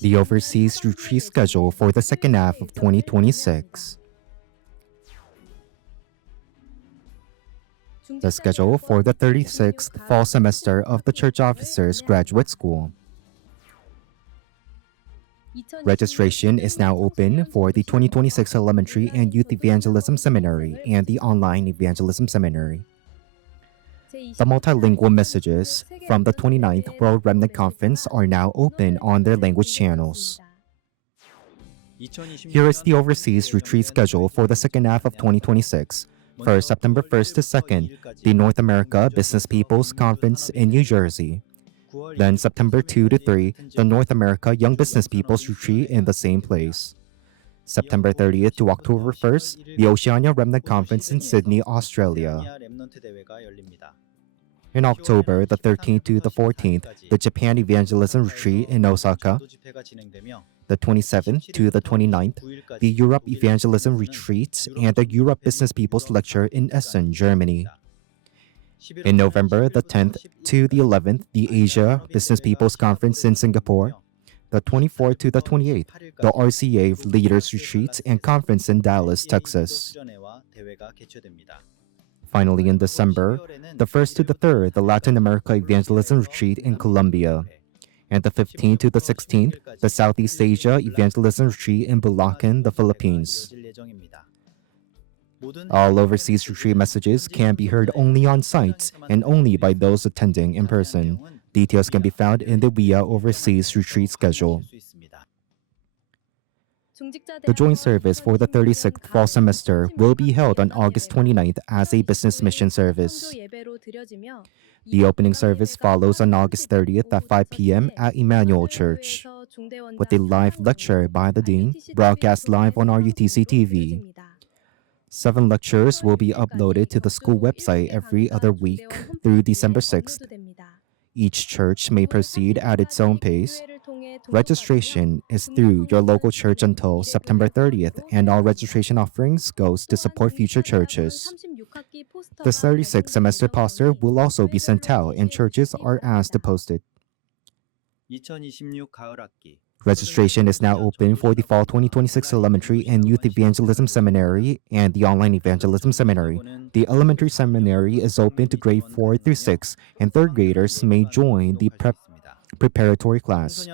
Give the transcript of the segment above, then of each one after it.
The overseas retreat schedule for the second half of 2026. The schedule for the 36th fall semester of the Church Officers Graduate School. Registration is now open for the 2026 Elementary and Youth Evangelism Seminary and the Online Evangelism Seminary. The multilingual messages from the 29th World Remnant Conference are now open on their language channels. Here is the overseas retreat schedule for the second half of 2026. For September 1st to 2nd, the North America Business People's Conference in New Jersey. Then September 2 to 3, the North America Young Business People's Retreat in the same place. September 30th to October 1st, the Oceania Remnant Conference in Sydney, Australia. In October, the 13th to the 14th, the Japan Evangelism Retreat in Osaka. The 27th to the 29th, the Europe Evangelism Retreat and the Europe Business People's Lecture in Essen, Germany. In November, the 10th to the 11th, the Asia Business People's Conference in Singapore. The 24th to the 28th, the RCA Leaders Retreat and Conference in Dallas, Texas. Finally, in December, the 1st to the 3rd, the Latin America Evangelism Retreat in Colombia. And the 15th to the 16th, the Southeast Asia Evangelism Retreat in Bulacan, the Philippines. All overseas retreat messages can be heard only on site and only by those attending in person. Details can be found in the WIA Overseas Retreat schedule. The joint service for the 36th fall semester will be held on August 29th as a business mission service. The opening service follows on August 30th at 5 p.m. at Emmanuel Church, with a live lecture by the Dean, broadcast live on RUTC TV. 7 lectures will be uploaded to the school website every other week through December 6th. Each church may proceed at its own pace. Registration is through your local church until September 30th, and all registration offerings goes to support future churches. The 36th semester poster will also be sent out, and churches are asked to post it. Registration is now open for the Fall 2026 Elementary and Youth Evangelism Seminary and the Online Evangelism Seminary. The Elementary Seminary is open to grade 4 through 6, and 3rd graders may join the preparatory class.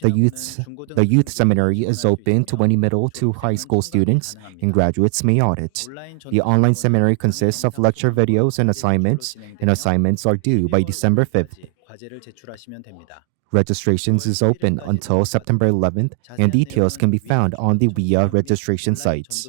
The youth seminary is open to any middle to high school students, and graduates may audit. The online seminary consists of lecture videos and assignments are due by December 5th. Registrations is open until September 11th, and details can be found on the WIA registration sites.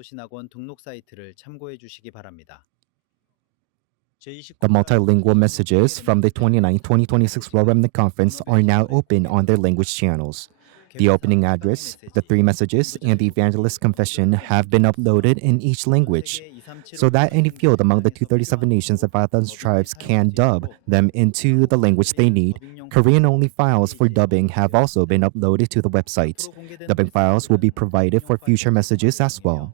The multilingual messages from the 2026 World Remnant Conference are now open on their language channels. The opening address, the 3 messages, and the evangelist confession have been uploaded in each language, so that any field among the 237 nations of 5,000 tribes can dub them into the language they need. Korean-only files for dubbing have also been uploaded to the website. Dubbing files will be provided for future messages as well.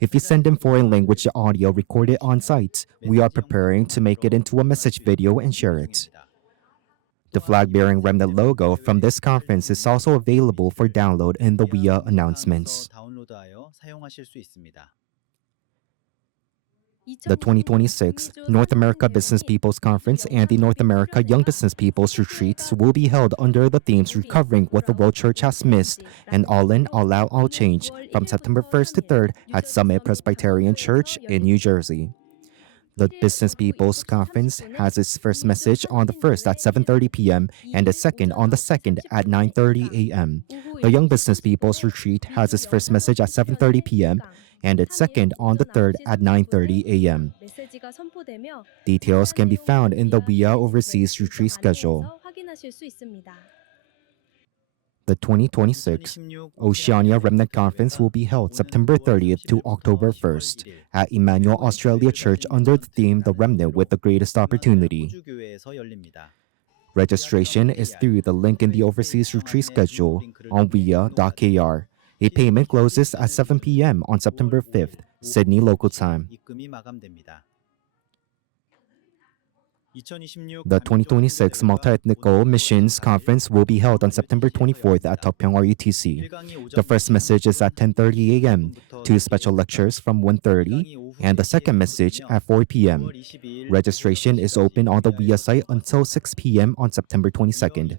If you send in foreign language audio recorded on site, we are preparing to make it into a message video and share it. The flag-bearing remnant logo from this conference is also available for download in the WIA announcements. The 2026 North America Business People's Conference and the North America Young Business People's Retreats will be held under the themes Recovering What the World Church Has Missed and All In, All Out, All Change from September 1st to 3rd at Summit Presbyterian Church in New Jersey. The Business People's Conference has its first message on the 1st at 7:30 p.m. and its second on the 2nd at 9:30 a.m. The Young Business People's Retreat has its first message at 7:30 p.m. and its second on the 3rd at 9:30 a.m. Details can be found in the WIA Overseas Retreat schedule. The 2026 Oceania Remnant Conference will be held September 30th to October 1st at Emmanuel Australia Church under the theme The Remnant with the Greatest Opportunity. Registration is through the link in the Overseas Retreat schedule on wia.kr. A payment closes at 7 p.m. on September 5th, Sydney local time. The 2026 Multi-Ethnical Missions Conference will be held on September 24th at Tokpyeong RUTC. The first message is at 10:30 a.m., two special lectures from 1:30, and the second message at 4 p.m. Registration is open on the WIA site until 6 p.m. on September 22nd.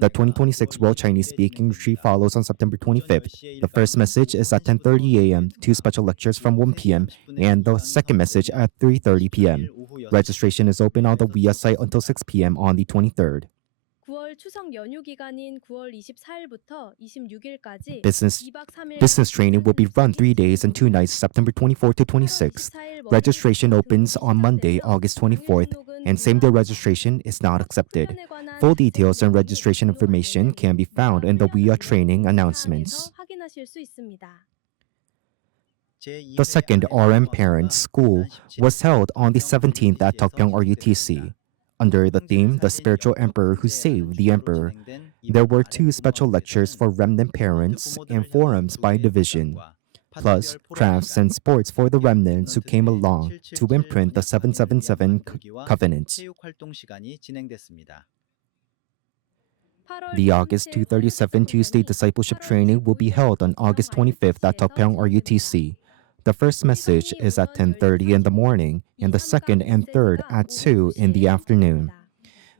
The 2026 World Chinese Speaking Retreat follows on September 25th. The first message is at 10:30 a.m., two special lectures from 1 p.m., and the second message at 3:30 p.m. Registration is open on the WIA site until 6 p.m. on the 23rd. 9월 추석 연휴 기간인 9월 24일부터 26일까지 Business 2박 3일 Business training will be run 3 days and 2 nights, September 24th to 26th. Registration opens on Monday, August 24th, and same-day registration is not accepted. Full details and registration information can be found in the WIA training announcements. 확인하실 수 있습니다. The second RM Parents School was held on the 17th at Tokpyeong RUTC. Under the theme, The Spiritual Emperor Who Saved the Emperor, there were two special lectures for remnant parents and forums by division, plus crafts and sports for the remnants who came along to imprint the 777 Covenant. The August 237 Tuesday Discipleship Training will be held on August 25th at Tokpyeong RUTC. The first message is at 10:30 in the morning, and the second and third at 2 in the afternoon.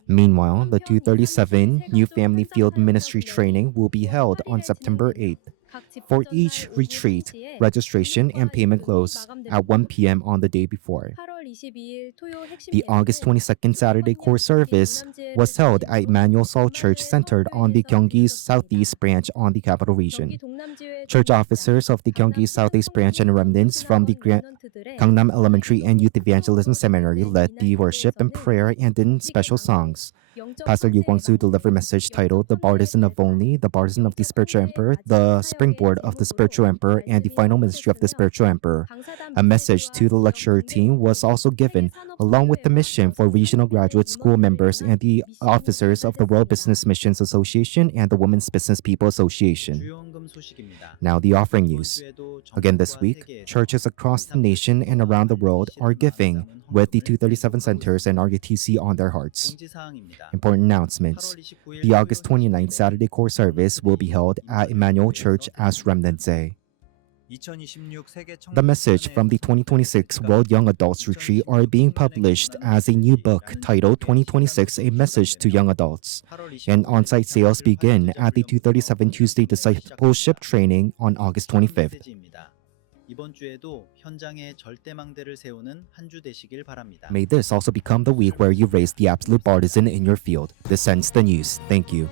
Meanwhile, the 237 New Family Field Ministry Training will be held on September 8th. For each retreat, registration and payment close at 1 p.m. on the day before. The August 22nd Saturday core service was held at Emmanuel Seoul Church centered on the Gyeonggi Southeast branch on the capital region. Church officers of the Gyeonggi Southeast branch and remnants from the Gangnam Elementary and Youth Evangelism Seminary led the worship and prayer and in special songs. Pastor Yu Kwang-soo delivered a message titled The Partisan of Only, The Partisan of the Spiritual Emperor, The Springboard of the Spiritual Emperor, and the Final Ministry of the Spiritual Emperor. A message to the lecturer team was also given, along with the mission for regional graduate school members and the officers of the World Business Missions Association and the Women's Business People Association. Now the offering news. Again this week, churches across the nation and around the world are giving with the 237 centers and RUTC on their hearts. Important announcements. The August 29th Saturday core service will be held at Emmanuel Church as Remnant Day. The message from the 2026 World Young Adults Retreat are being published as a new book titled 2026 A Message to Young Adults. And on-site sales begin at the 237 Tuesday Discipleship Training on August 25th. May this also become the week where you raise the absolute partisan in your field. This ends the news. Thank you.